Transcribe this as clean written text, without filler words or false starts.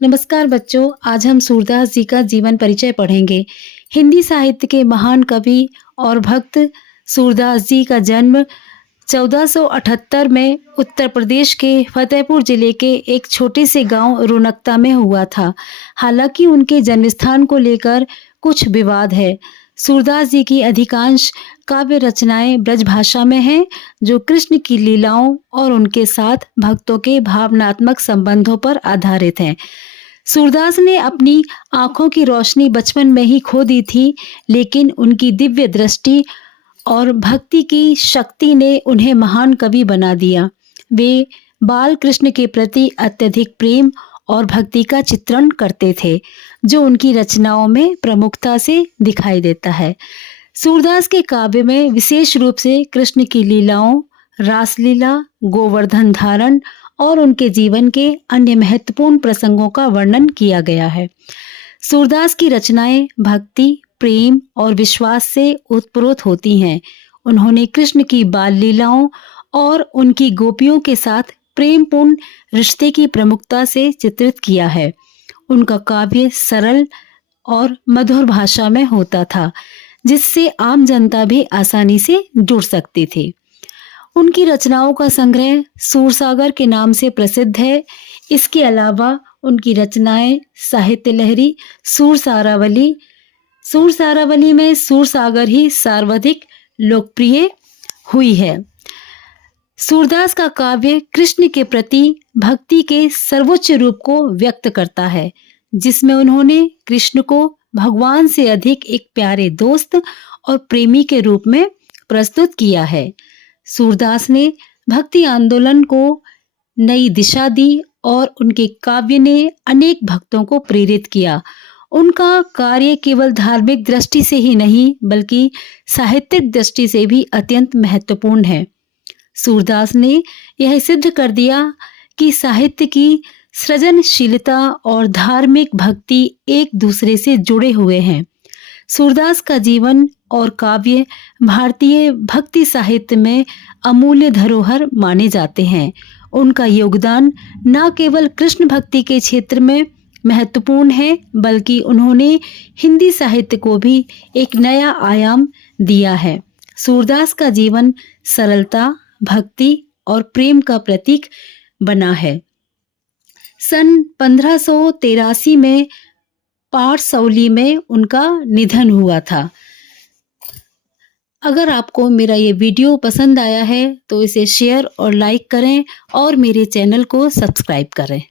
नमस्कार बच्चों, आज हम सूरदास जी का जीवन परिचय पढ़ेंगे। हिंदी साहित्य के महान कवि और भक्त सूरदास जी का जन्म 1478 में उत्तर प्रदेश के फतेहपुर जिले के एक छोटे से गांव रोनकता में हुआ था। हालांकि उनके जन्मस्थान को लेकर कुछ विवाद है। सूरदास जी की अधिकांश काव्य रचनाएं ब्रज भाषा में हैं, जो कृष्ण की लीलाओं और उनके साथ भक्तों के भावनात्मक संबंधों पर आधारित हैं। सूरदास ने अपनी आंखों की रोशनी बचपन में ही खो दी थी, लेकिन उनकी दिव्य दृष्टि और भक्ति की शक्ति ने उन्हें महान कवि बना दिया। वे बाल कृष्ण के प्रति अत्यधिक प्रेम और भक्ति का चित्रण करते थे, जो उनकी रचनाओं में प्रमुखता से दिखाई देता है। सूरदास के काव्य में विशेष रूप से कृष्ण की लीलाओं, रासलीला, गोवर्धन धारण और उनके जीवन के अन्य महत्वपूर्ण प्रसंगों का वर्णन किया गया है। सूरदास की रचनाएं भक्ति, प्रेम और विश्वास से उत्प्रोत होती हैं। उन्होंने कृष्ण की बाल लीलाओं और उनकी गोपियों के साथ प्रेमपूर्ण रिश्ते की प्रमुखता से चित्रित किया है। उनका काव्य सरल और मधुर भाषा में होता था, जिससे आम जनता भी आसानी से जुड़ सकती थी। उनकी रचनाओं का संग्रह सूरसागर के नाम से प्रसिद्ध है। इसके अलावा उनकी रचनाएं साहित्य लहरी, सूरसारावली में सूरसागर ही सर्वाधिक लोकप्रिय हुई है। सूरदास का काव्य कृष्ण के प्रति भक्ति के सर्वोच्च रूप को व्यक्त करता है, जिसमें उन्होंने कृष्ण को भगवान से अधिक एक प्यारे दोस्त और प्रेमी के रूप में प्रस्तुत किया है। सूरदास ने भक्ति आंदोलन को नई दिशा दी और उनके काव्य ने अनेक भक्तों को प्रेरित किया। उनका कार्य केवल धार्मिक दृष्टि से ही नहीं, बल्कि साहित्यिक दृष्टि से भी अत्यंत महत्वपूर्ण है। सूरदास ने यह सिद्ध कर दिया कि साहित्य की सृजनशीलता और धार्मिक भक्ति एक दूसरे से जुड़े हुए हैं। सूरदास का जीवन और काव्य भारतीय भक्ति साहित्य में अमूल्य धरोहर माने जाते हैं। उनका योगदान न केवल कृष्ण भक्ति के क्षेत्र में महत्वपूर्ण है, बल्कि उन्होंने हिंदी साहित्य को भी एक नया आयाम दिया है। सूरदास का जीवन सरलता, भक्ति और प्रेम का प्रतीक बना है। सन 1583 में पारसौली में उनका निधन हुआ था। अगर आपको मेरा ये वीडियो पसंद आया है तो इसे शेयर और लाइक करें और मेरे चैनल को सब्सक्राइब करें।